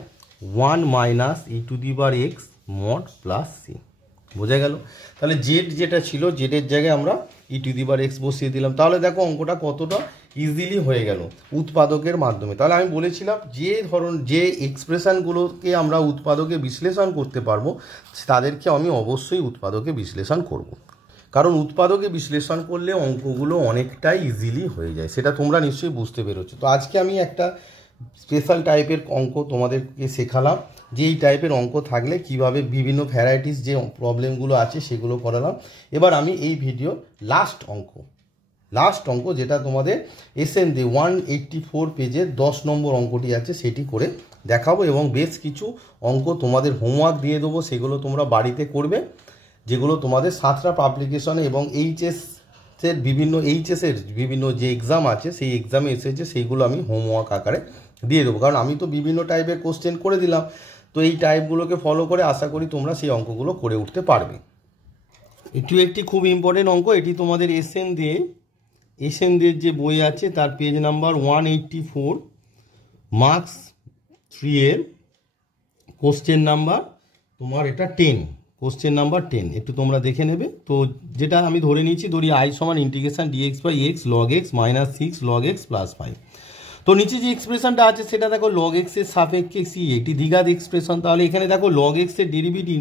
1 - e⁻x mod plus C, বোঝা গেল। তাহলে জেড যেটা ছিল জেডের জায়গায় আমরা e⁻x বসিয়ে দিলাম। তাহলে দেখো অঙ্কটা কতটা ইজিলি হয়ে গেল উৎপাদকের মাধ্যমে। তাহলে আমি বলেছিলাম যে এক্সপ্রেশনগুলোকে আমরা উৎপাদকে বিশ্লেষণ করতে পারবো তাদেরকে আমি অবশ্যই উৎপাদকে বিশ্লেষণ করব, কারণ উৎপাদকে বিশ্লেষণ করলে অঙ্কগুলো অনেকটাই ইজিলি হয়ে যায়, সেটা তোমরা নিশ্চয়ই বুঝতে পেরেছো। তো আজকে আমি একটা স্পেশাল টাইপের অঙ্ক তোমাদেরকে শেখালাম, যে এই টাইপের অঙ্ক থাকলে কিভাবে বিভিন্ন ভ্যারাইটিস যে প্রবলেমগুলো আছে সেগুলো করালাম। এবার আমি এই ভিডিও লাস্ট অঙ্ক যেটা তোমাদের SN 184 পেজের 10 নম্বর অঙ্কটি আছে সেটি করে দেখাবো, এবং বেশ কিছু অঙ্ক তোমাদের হোমওয়ার্ক দিয়ে দেবো, সেগুলো তোমরা বাড়িতে করবে, যেগুলো তোমাদের সাতটা পাবলিকেশনে এবং এইচএসের বিভিন্ন যে এক্সাম আছে সেই এক্সামে এসেছে, সেইগুলো আমি হোমওয়ার্ক আকারে দিয়ে দেবো, কারণ আমি তো বিভিন্ন টাইপের কোশ্চেন করে দিলাম। তো এই টাইপগুলোকে ফলো করে আশা করি তোমরা সেই অঙ্কগুলো করে উঠতে পারবে। এটিও একটি খুব ইম্পর্টেন্ট অঙ্ক, এটি তোমাদের SN দের যে বই আছে তার পেজ নাম্বার 184 মার্কস 3 এর কোশ্চেন নাম্বার তোমার এটা 10, কোশ্চেন নাম্বার 10 একটু তোমরা দেখে নেবে। তো যেটা আমি ধরে নিয়েছি, ধরি I = integration dx/x log x - 6 log x + 5। তো নিচে যে এক্সপ্রেশনটা আছে সেটা দেখো log x এর সাপেক্ষে c, এটি দ্বিঘাত এক্সপ্রেশন। তাহলে এখানে দেখো log x এর ডেরিভেটিভ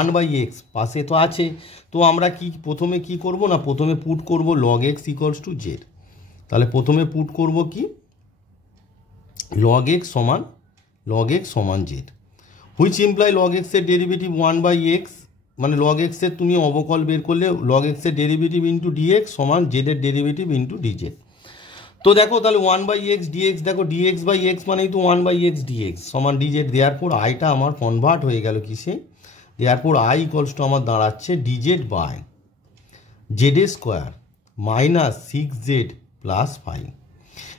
1/x পাশে তো আছে, তো আমরা প্রথমে কি করব না, প্রথমে পুট করব log x = z। তাহলে প্রথমে পুট করব কি log x = z, which imply log x এর ডেরিভেটিভ 1/x, মানে log x এর তুমি অবকল বের করলে log x এর ডেরিভেটিভ ইন্টু dx সমান z এর ডেরিভেটিভ ইন্টু dz। তো দেখো তাহলে 1/x dx, দেখো dx/x মানেই তো 1/x dx সমান dz, দেয়ারপর আইটা আমার কনভার্ট হয়ে গেল কিসে, দেয়ারপর I = আমার দাঁড়াচ্ছে dz/z² - 6z + 5।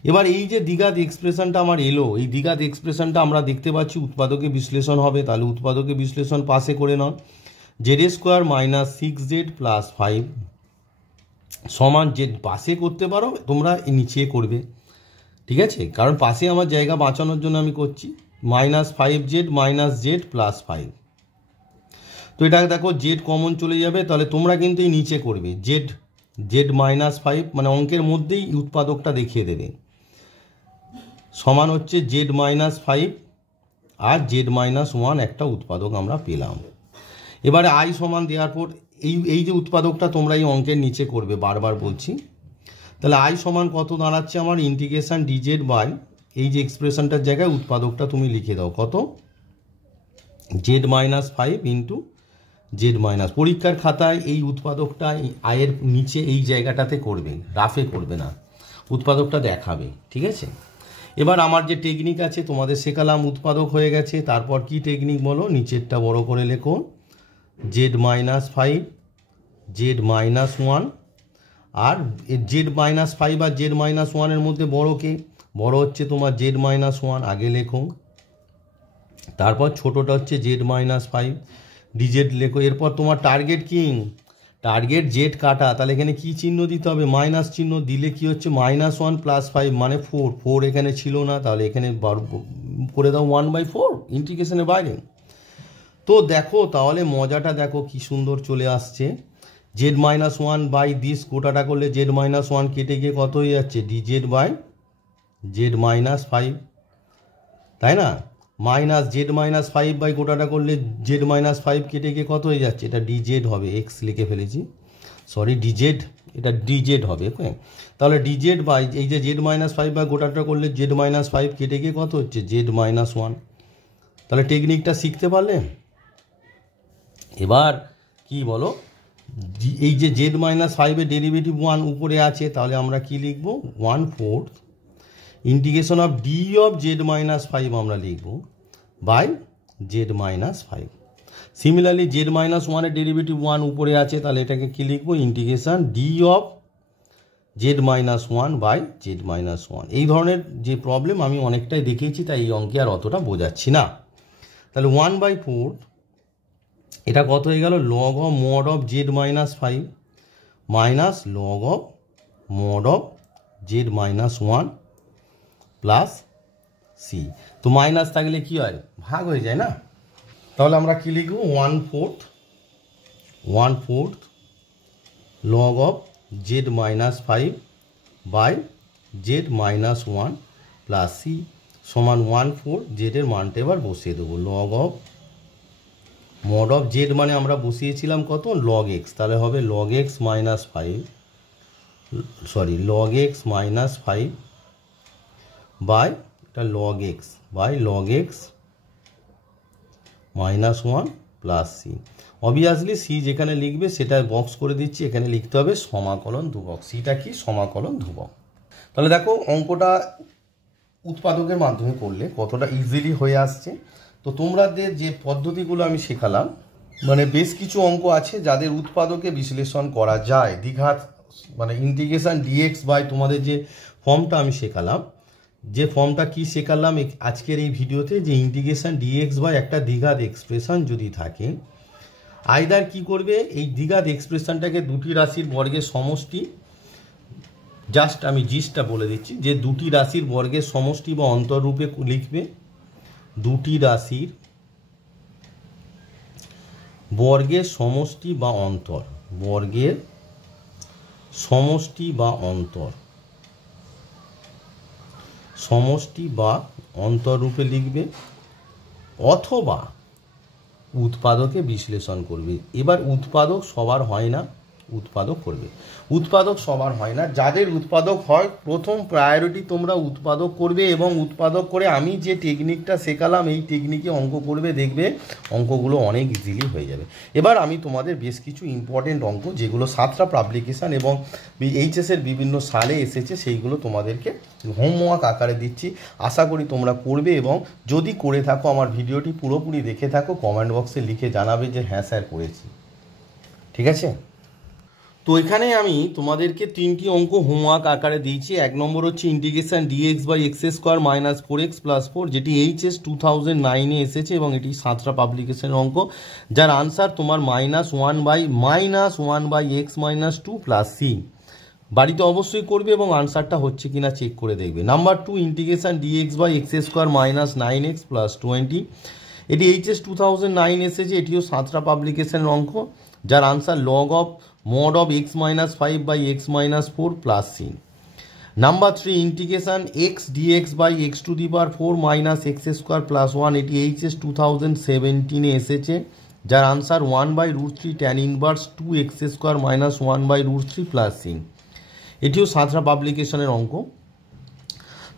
এবার এই যে দ্বিঘাত এক্সপ্রেশনটা আমার এলো, এই দ্বিঘাত এক্সপ্রেশনটা আমরা দেখতে পাচ্ছি উৎপাদকে বিশ্লেষণ হবে, তাহলে উৎপাদকে বিশ্লেষণ পাশে করে নাও, z² - 6z + 5 সমান z পাশে করতে পারো, তোমরা নিচে করবে, ঠিক আছে, কারণ পাশে আমার জায়গা বাঁচানোর জন্য আমি করছি -5z - z + 5। তো এটা দেখো z কমন চলে যাবে, তাহলে তোমরা কিন্তু এই নিচে করবে z -5, মানে অঙ্কের মধ্যেই উৎপাদকটা দেখিয়ে দেবে, সমান হচ্ছে z -5 আর z -1 একটা উৎপাদক আমরা পেলাম। এবারে I সমান দেওয়ার পর এই যে উৎপাদকটা তোমরা এই অঙ্কের নিচে করবে, বারবার বলছি। তাহলে I সমান কত দাঁড়াচ্ছে আমার ইন্টিগ্রেশন dz বাই এই যে এক্সপ্রেশনটার জায়গায় উৎপাদকটা তুমি লিখে দাও কত, z -5 ইন্টু z মাইনাস। পরীক্ষার খাতায় এই উৎপাদকটা আয়ের নিচে এই জায়গাটাতে করবে, রাফে করবে না, উৎপাদকটা দেখাবে, ঠিক আছে। এবার আমার যে টেকনিক আছে তোমাদের শেখালাম, উৎপাদক হয়ে গেছে, তারপর কি টেকনিক বলো, নিচেরটা বড় করে লেখো z -5 z -1, আর z -5 আর z -1 এর মধ্যে বড় কে, বড় হচ্ছে তোমার z -1 আগে লেখো, তারপর ছোটটা হচ্ছে z -5 dz লেখো। এরপর তোমার টার্গেট কি, টার্গেট জেড কাটা, তাহলে এখানে কি চিহ্ন দিতে হবে, মাইনাস চিহ্ন দিলে কি হচ্ছে -1 + 5 মানে 4 এখানে ছিল না, তাহলে এখানে করে দাও 1/4 ইন্টিগ্রেশনের বাইরে। তো দেখো তাহলে মজাটা দেখো কি সুন্দর চলে আসছে, z -1 বাই দিস গোটাটা করলে z -1 কেটে গিয়ে কত হয়ে যাচ্ছে dz বাই z -5, তাই না, মাইনাস z -5 বাই গোটাটা করলে z -5 কেটে গিয়ে কত হয়ে যাচ্ছে, এটা dz হবে, x লিখে ফেলেছি, সরি dz, এটা dz হবে, তাহলে dz বাই এই যে z -5 বাই গোটাটা করলে z -5 কেটে গিয়ে কত হচ্ছে z -1। তাহলে টেকনিকটা শিখতে পারলে, এবার কি বলো, এই যে জেড মাইনাস ফাইভের ডেরিভেটিভ 1 উপরে আছে, তাহলে আমরা কি লিখব, 1/4 integration of d of z minus 5 আমরা লিখব by z minus 5। Similarly z minus 1 এর ডেরিভেটিভ 1 উপরে আছে, তাহলে এটাকে কি লিখবো, integration d of z minus 1 by z minus 1। এই ধরনের যে প্রবলেম আমি অনেকটাই দেখিয়েছি, তাই এই অঙ্কে আর অতটা বোঝাচ্ছি না। তাহলে 1/4 এটা কত হয়ে গেল, log of mod of z minus 5 minus log of mod of z minus 1 plus c. তো মাইনাস থাকলে কি হয়, ভাগ হয়ে যায় না। তাহলে আমরা কি লিখব, 1/4 log of z minus 5 by z minus 1 plus c সমান 1/4 জেডের মানটা এবার বসিয়ে দেবো, log of mod of z মানে আমরা বসিয়েছিলাম কত, লগ এক্স, তাহলে হবে log x minus 5 log x minus 5 by এটা log x by log x minus 1 plus c. Obviously c যেখানে লিখবে সেটা বক্স করে দিচ্ছি, এখানে লিখতে হবে সমাকলন ধ্রুবক। সিটা কি, সমাকলন ধ্রুবক। তাহলে দেখো অঙ্কটা উৎপাদকের মাধ্যমে করলে কতটা ইজিলি হয়ে আসছে। তো তোমাদের যে পদ্ধতিগুলো আমি শেখালাম, মানে বেশ কিছু অঙ্ক আছে যাদের উৎপাদকে বিশ্লেষণ করা যায়, দ্বিঘাত মানে ইন্টিগ্রেশন ডিএক্স বাই তোমাদের যে ফর্মটা আমি শেখালাম, যে ফর্মটা কি শেখালাম আজকের এই ভিডিওতে, যে ইন্টিগ্রেশন ডিএক্স বাই একটা দ্বিঘাত এক্সপ্রেশন যদি থাকে, আইদার কি করবে, এই দ্বিঘাত এক্সপ্রেশনটাকে দুটি রাশির বর্গের সমষ্টি, জাস্ট আমি জিসটা বলে দিচ্ছি, যে দুটি রাশির বর্গের সমষ্টি বা অন্তর রূপে লিখবে, দুটি রাশির বর্গের সমষ্টি বা অন্তর, বর্গের সমষ্টি বা অন্তর, সমষ্টি বা অন্তর রূপে লিখবে, অথবা উৎপাদকে বিশ্লেষণ করবে। এবার উৎপাদক সবার হয় না, উৎপাদক করবে, উৎপাদক সবার হয় না। যাদের উৎপাদক হয় প্রথম প্রায়োরিটি তোমরা উৎপাদক করবে, এবং উৎপাদক করে আমি যে টেকনিকটা শেখালাম এই টেকনিকে অঙ্ক করবে, দেখবে অঙ্কগুলো অনেক ইজিলি হয়ে যাবে। এবার আমি তোমাদের বেশ কিছু ইম্পর্টেন্ট অঙ্ক, যেগুলো সাতটা পাবলিকেশান এবং এইচএসের বিভিন্ন সালে এসেছে, সেইগুলো তোমাদেরকে হোমওয়ার্ক আকারে দিচ্ছি। আশা করি তোমরা করবে, এবং যদি করে থাকো আমার ভিডিওটি পুরোপুরি দেখে থাকো, কমেন্ট বক্সে লিখে জানাবে যে হ্যাঁ স্যার করেছি। ঠিক আছে? তো এখানে আমি তোমাদেরকে তিনটি অঙ্ক হোমওয়ার্ক আকারে দিয়েছি। এক নম্বর হচ্ছে integration dx by x square minus 4x plus 4, যেটি এইচএস 2009-এ এসেছে এবং এটি সাতটা পাবলিকেশনের অঙ্ক, যার আনসার তোমার -1 by x minus 2 plus c. বাড়িতে অবশ্যই করবে এবং আনসারটা হচ্ছে কিনা চেক করে দেখবে। Number 2 integration dx by x square minus 9x plus 20, এটি এইচএস 2009 এসেছে, এটিও সাতটা পাবলিকেশনের অঙ্ক, যার answer log of mod of x minus 5 by x minus 4 plus c. Number 3 integration x dx by x to the power 4 minus x square plus 1, এটি HS 2017-এ এসেছে, যার answer 1 by root 3 tan inverse 2x square minus 1 by root 3 plus c। এটিও সাতটা পাবলিকেশনের অঙ্ক।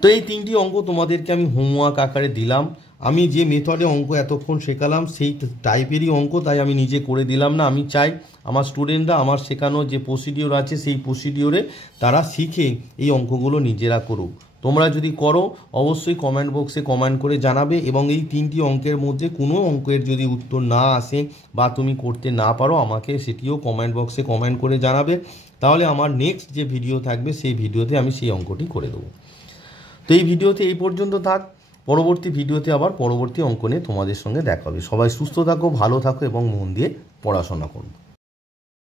তো এই তিনটি অঙ্ক তোমাদেরকে আমি হোমওয়ার্ক আকারে দিলাম। আমি যে মেথডে অঙ্ক এতক্ষণ শেখালাম সেই টাইপেরই অঙ্ক, তাই আমি নিজে করে দিলাম না। আমি চাই আমার স্টুডেন্টরা আমার শেখানোর যে প্রসিডিওর আছে সেই প্রসিডিওরে তারা শিখে এই অঙ্কগুলো নিজেরা করুক। তোমরা যদি করো অবশ্যই কমেন্ট বক্সে কমেন্ট করে জানাবে, এবং এই তিনটি অঙ্কের মধ্যে কোনো অঙ্কের যদি উত্তর না আসে বা তুমি করতে না পারো আমাকে সেটিও কমেন্ট বক্সে কমেন্ট করে জানাবে, তাহলে আমার নেক্সট যে ভিডিও থাকবে সেই ভিডিওতে আমি সেই অঙ্কটি করে দেবো। তো এই ভিডিওতে এই পর্যন্ত থাক, পরবর্তী ভিডিওতে আবার পরবর্তী অঙ্ক নিয়ে তোমাদের সঙ্গে দেখা হবে। সবাই সুস্থ থাকো, ভালো থাকো এবং মন দিয়ে পড়াশোনা করো।